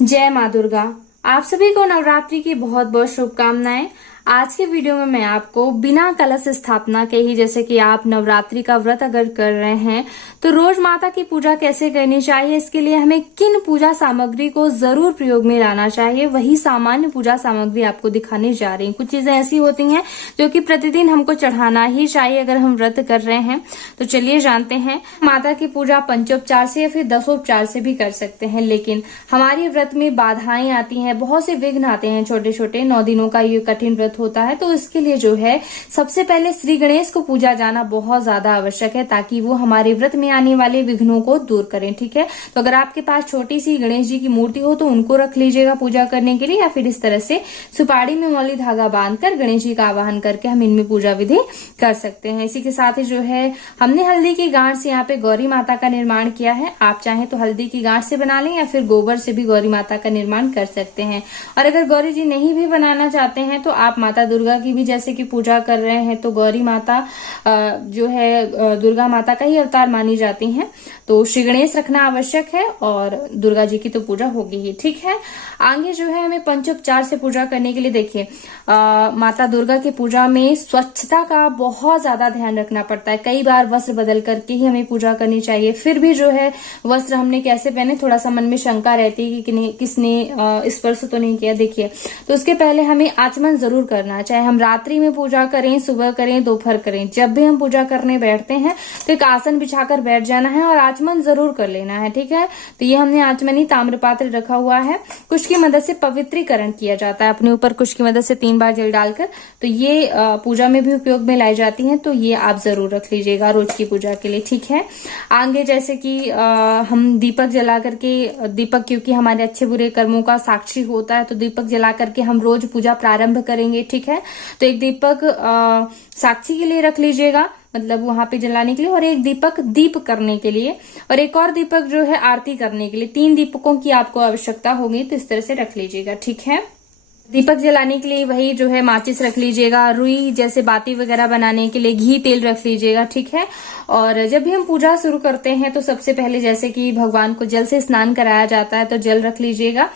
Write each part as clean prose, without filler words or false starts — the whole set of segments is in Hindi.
जय माँ दुर्गा। आप सभी को नवरात्रि की बहुत बहुत शुभकामनाएं। आज के वीडियो में मैं आपको बिना कलश स्थापना के ही, जैसे कि आप नवरात्रि का व्रत अगर कर रहे हैं तो रोज माता की पूजा कैसे करनी चाहिए, इसके लिए हमें किन पूजा सामग्री को जरूर प्रयोग में लाना चाहिए, वही सामान्य पूजा सामग्री आपको दिखाने जा रही हूँ। कुछ चीजें ऐसी होती हैं जो कि प्रतिदिन हमको चढ़ाना ही चाहिए अगर हम व्रत कर रहे हैं। तो चलिए जानते हैं। माता की पूजा पंचोपचार से या फिर दसोपचार से भी कर सकते हैं, लेकिन हमारे व्रत में बाधाएं आती हैं, बहुत से विघ्न आते हैं। छोटे छोटे 9 दिनों का ये कठिन व्रत होता है, तो इसके लिए जो है सबसे पहले श्री गणेश को पूजा जाना बहुत ज्यादा आवश्यक है, ताकि वो हमारे व्रत में आने वाले विघ्नों को दूर करें। ठीक है, तो अगर आपके पास छोटी सी गणेश जी की मूर्ति हो तो उनको रख लीजिएगा पूजा करने के लिए, या फिर इस तरह से सुपारी में मौली धागा बांधकर गणेश जी का आवाहन करके हम इनमें पूजा विधि कर सकते हैं। इसी के साथ ही जो है हमने हल्दी की गांठ से यहाँ पे गौरी माता का निर्माण किया है। आप चाहें तो हल्दी की गांठ से बना लें या फिर गोबर से भी गौरी माता का निर्माण कर सकते हैं। और अगर गौरी जी नहीं भी बनाना चाहते हैं तो आप माता दुर्गा की भी जैसे कि पूजा कर रहे हैं, तो गौरी माता जो है दुर्गा माता का ही अवतार मानी जाती हैं, तो श्री गणेश रखना आवश्यक है और दुर्गा जी की तो पूजा होगी ही। ठीक है, आगे जो है हमें पंचोपचार से पूजा करने के लिए देखिए माता दुर्गा की पूजा में स्वच्छता का बहुत ज्यादा ध्यान रखना पड़ता है। कई बार वस्त्र बदल करके ही हमें पूजा करनी चाहिए, फिर भी जो है वस्त्र हमने कैसे पहने थोड़ा सा मन में शंका रहती है कि किसने स्पर्श तो नहीं किया। देखिए, तो उसके पहले हमें आचमन जरूर करना, चाहे हम रात्रि में पूजा करें, सुबह करें, दोपहर करें, जब भी हम पूजा करने बैठते हैं तो एक आसन बिछाकर बैठ जाना है और आचमन जरूर कर लेना है। ठीक है, तो ये हमने आचमनी ताम्र पात्र रखा हुआ है। कुश की मदद से पवित्रीकरण किया जाता है, अपने ऊपर कुश की मदद से 3 बार जल डालकर, तो ये पूजा में भी उपयोग में लाई जाती है, तो ये आप जरूर रख लीजिएगा रोज की पूजा के लिए। ठीक है, आगे जैसे कि हम दीपक जला करके, दीपक क्योंकि हमारे अच्छे बुरे कर्मों का साक्षी होता है, तो दीपक जला करके हम रोज पूजा प्रारंभ करेंगे। ठीक है, तो एक दीपक साक्षी के लिए रख लीजिएगा, मतलब वहां पे जलाने के लिए, और एक दीपक दीप करने के लिए, और एक और दीपक जो है आरती करने के लिए। 3 दीपकों की आपको आवश्यकता होगी, तो इस तरह से रख लीजिएगा। ठीक है, दीपक जलाने के लिए वही जो है माचिस रख लीजिएगा, रुई जैसे बाती वगैरह बनाने के लिए घी तेल रख लीजिएगा। ठीक है, और जब भी हम पूजा शुरू करते हैं तो सबसे पहले जैसे कि भगवान को जल से स्नान कराया जाता है, तो जल रख लीजिएगा।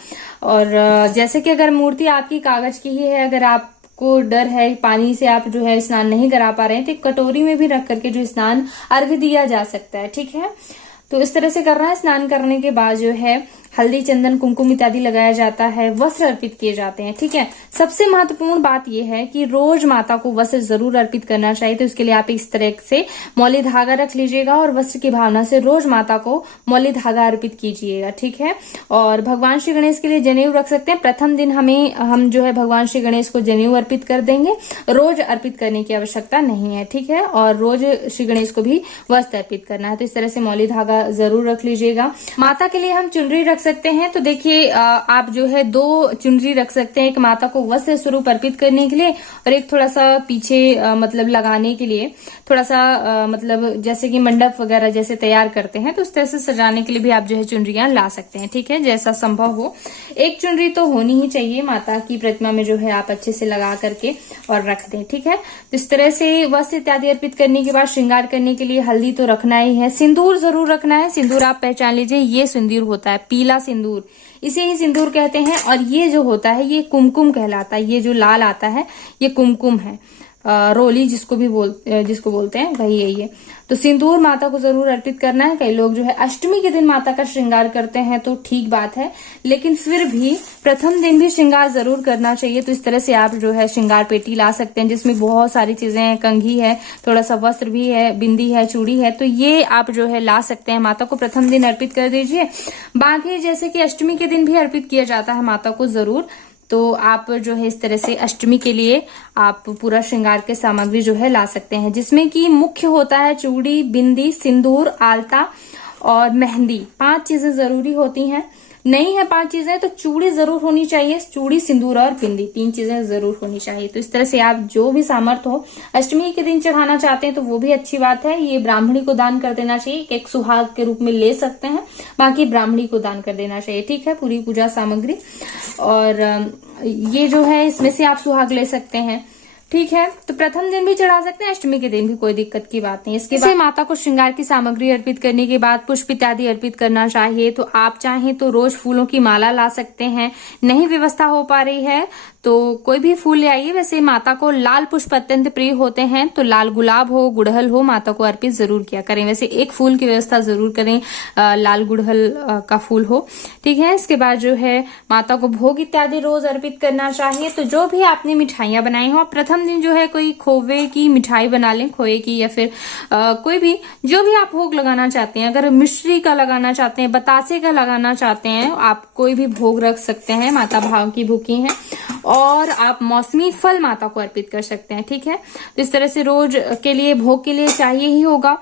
और जैसे कि अगर मूर्ति आपकी कागज की ही है, अगर आप को डर है पानी से आप जो है स्नान नहीं करा पा रहे हैं, तो एक कटोरी में भी रख करके जो स्नान अर्घ्य दिया जा सकता है। ठीक है, तो इस तरह से करना है। स्नान करने के बाद जो है हल्दी, चंदन, कुमकुम इत्यादि लगाया जाता है, वस्त्र अर्पित किए जाते हैं। ठीक है, सबसे महत्वपूर्ण बात यह है कि रोज माता को वस्त्र जरूर अर्पित करना चाहिए, तो इसके लिए आप इस तरह से मौली धागा रख लीजिएगा और वस्त्र की भावना से रोज माता को मौली धागा अर्पित कीजिएगा। ठीक है, और भगवान श्री गणेश के लिए जनेऊ रख सकते हैं। प्रथम दिन हम जो है भगवान श्री गणेश को जनेऊ अर्पित कर देंगे, रोज अर्पित करने की आवश्यकता नहीं है। ठीक है, और रोज श्री गणेश को भी वस्त्र अर्पित करना है, तो इस तरह से मौली धागा जरूर रख लीजिएगा। माता के लिए हम चुनरी रख सकते हैं, तो देखिए आप जो है 2 चुनरी रख सकते हैं, एक माता को वस्त्र स्वरूप अर्पित करने के लिए और एक थोड़ा सा पीछे मतलब लगाने के लिए, थोड़ा सा मतलब जैसे कि मंडप वगैरह जैसे तैयार करते हैं, तो उस तरह से सजाने के लिए भी आप जो है चुनरियां ला सकते हैं। ठीक है, जैसा संभव हो। एक चुनरी तो होनी ही चाहिए माता की प्रतिमा में, जो है आप अच्छे से लगा करके और रख दें। ठीक है, तो इस तरह से वस्त्र इत्यादि अर्पित करने के बाद श्रृंगार करने के लिए हल्दी तो रखना ही है, सिंदूर जरूर रखना है। सिंदूर आप पहचान लीजिए, ये सिंदूर होता है पीला सिंदूर, इसे ही सिंदूर कहते हैं। और ये जो होता है ये कुमकुम कहलाता है, ये जो लाल आता है ये कुमकुम है, रोली जिसको बोलते हैं वही है ये। तो सिंदूर माता को जरूर अर्पित करना है। कई लोग जो है अष्टमी के दिन माता का श्रृंगार करते हैं, तो ठीक बात है, लेकिन फिर भी प्रथम दिन भी श्रृंगार जरूर करना चाहिए। तो इस तरह से आप जो है श्रृंगार पेटी ला सकते हैं, जिसमें बहुत सारी चीजें हैं, कंघी है, थोड़ा सा वस्त्र भी है, बिंदी है, चूड़ी है, तो ये आप जो है ला सकते हैं। माता को प्रथम दिन अर्पित कर दीजिए। बाकी जैसे कि अष्टमी के दिन भी अर्पित किया जाता है माता को जरूर, तो आप जो है इस तरह से अष्टमी के लिए आप पूरा श्रृंगार के सामग्री जो है ला सकते हैं, जिसमें कि मुख्य होता है चूड़ी, बिंदी, सिंदूर, आलता और मेहंदी। 5 चीजें जरूरी होती हैं। नहीं है 5 चीजें तो चूड़ी जरूर होनी चाहिए, चूड़ी, सिंदूर और बिंदी 3 चीजें जरूर होनी चाहिए। तो इस तरह से आप जो भी सामर्थ्य हो अष्टमी के दिन चढ़ाना चाहते हैं तो वो भी अच्छी बात है। ये ब्राह्मणी को दान कर देना चाहिए, एक सुहाग के रूप में ले सकते हैं, बाकी ब्राह्मणी को दान कर देना चाहिए। ठीक है, पूरी पूजा सामग्री। और ये जो है इसमें से आप सुहाग ले सकते हैं। ठीक है, तो प्रथम दिन भी चढ़ा सकते हैं, अष्टमी के दिन भी, कोई दिक्कत की बात नहीं। इसके बाद माता को श्रृंगार की सामग्री अर्पित करने के बाद पुष्प इत्यादि अर्पित करना चाहिए। तो आप चाहें तो रोज फूलों की माला ला सकते हैं, नहीं व्यवस्था हो पा रही है तो कोई भी फूल ले आइए। वैसे माता को लाल पुष्प अत्यंत प्रिय होते हैं, तो लाल गुलाब हो, गुड़हल हो, माता को अर्पित जरूर किया करें। वैसे एक फूल की व्यवस्था जरूर करें, लाल गुड़हल का फूल हो। ठीक है, इसके बाद जो है माता को भोग इत्यादि रोज अर्पित करना चाहिए। तो जो भी आपने मिठाइयां बनाई हो, प्रथम दिन जो है कोई खोवे की मिठाई बना लें, खोए की, या फिर कोई भी जो भी आप भोग लगाना चाहते हैं। अगर मिश्री का लगाना चाहते हैं, बतासे का लगाना चाहते हैं, आप कोई भी भोग रख सकते हैं। माता भाव की भूखी हैं, और आप मौसमी फल माता को अर्पित कर सकते हैं। ठीक है, तो इस तरह से रोज के लिए भोग के लिए चाहिए ही होगा।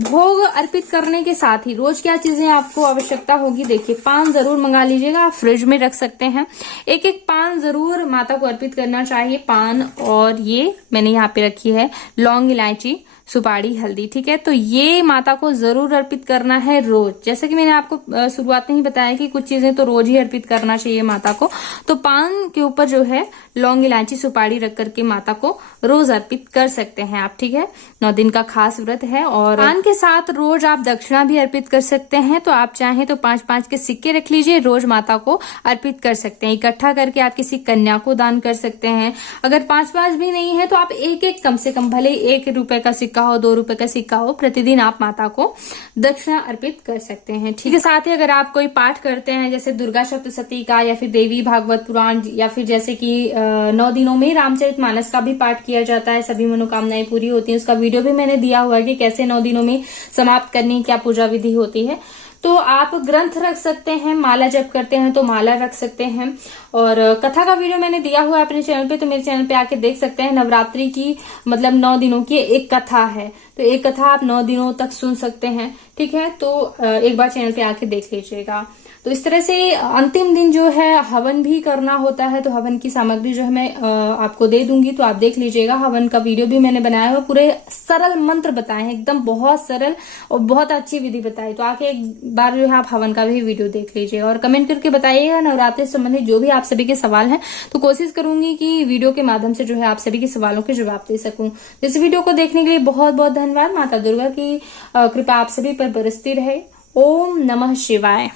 भोग अर्पित करने के साथ ही रोज क्या चीजें आपको आवश्यकता होगी, देखिए पान जरूर मंगा लीजिएगा, आप फ्रिज में रख सकते हैं। एक एक पान जरूर माता को अर्पित करना चाहिए, पान। और ये मैंने यहाँ पे रखी है लौंग, इलायची, सुपारी, हल्दी। ठीक है, तो ये माता को जरूर अर्पित करना है रोज। जैसे कि मैंने आपको शुरुआत में ही बताया कि कुछ चीजें तो रोज ही अर्पित करना चाहिए माता को। तो पान के ऊपर जो है लौंग, इलायची, सुपारी रख करके माता को रोज अर्पित कर सकते हैं आप। ठीक है, 9 दिन का खास व्रत है। और पान के साथ रोज आप दक्षिणा भी अर्पित कर सकते हैं। तो आप चाहें तो 5-5 के सिक्के रख लीजिए, रोज माता को अर्पित कर सकते हैं। इकट्ठा करके आप किसी कन्या को दान कर सकते हैं। अगर 5-5 भी नहीं है तो आप एक कम से कम, भले 1 रुपए का सिक्का हो, 2 रुपए का सिक्का हो, प्रतिदिन आप माता को दक्षिणा अर्पित कर सकते हैं। ठीक है, साथ ही अगर आप कोई पाठ करते हैं, जैसे दुर्गा सप्तशती का, या फिर देवी भागवत पुराण, या फिर जैसे कि 9 दिनों में रामचरितमानस का भी पाठ किया जाता है, सभी मनोकामनाएं पूरी होती हैं। उसका वीडियो भी मैंने दिया हुआ है कि कैसे 9 दिनों में समाप्त करनी, क्या पूजा विधि होती है। तो आप ग्रंथ रख सकते हैं, माला जप करते हैं तो माला रख सकते हैं। और कथा का वीडियो मैंने दिया हुआ है अपने चैनल पे, तो मेरे चैनल पे आके देख सकते हैं। नवरात्रि की मतलब 9 दिनों की एक कथा है, तो एक कथा आप 9 दिनों तक सुन सकते हैं। ठीक है, तो एक बार चैनल पे आके देख लीजिएगा। तो इस तरह से अंतिम दिन जो है हवन भी करना होता है, तो हवन की सामग्री जो है मैं आपको दे दूंगी, तो आप देख लीजिएगा। हवन का वीडियो भी मैंने बनाया है, पूरे सरल मंत्र बताए हैं, एकदम बहुत सरल और बहुत अच्छी विधि बताई। तो आके एक बार जो है आप हवन का भी वीडियो देख लीजिएगा और कमेंट करके बताइएगा नवरात्रि से संबंधित जो भी आप सभी के सवाल हैं। तो कोशिश करूंगी कि वीडियो के माध्यम से जो है आप सभी के सवालों के जवाब दे सकूं। इस वीडियो को देखने के लिए बहुत बहुत धन्यवाद। माता दुर्गा की कृपा आप सभी पर बरसती रहे। ओम नमः शिवाय।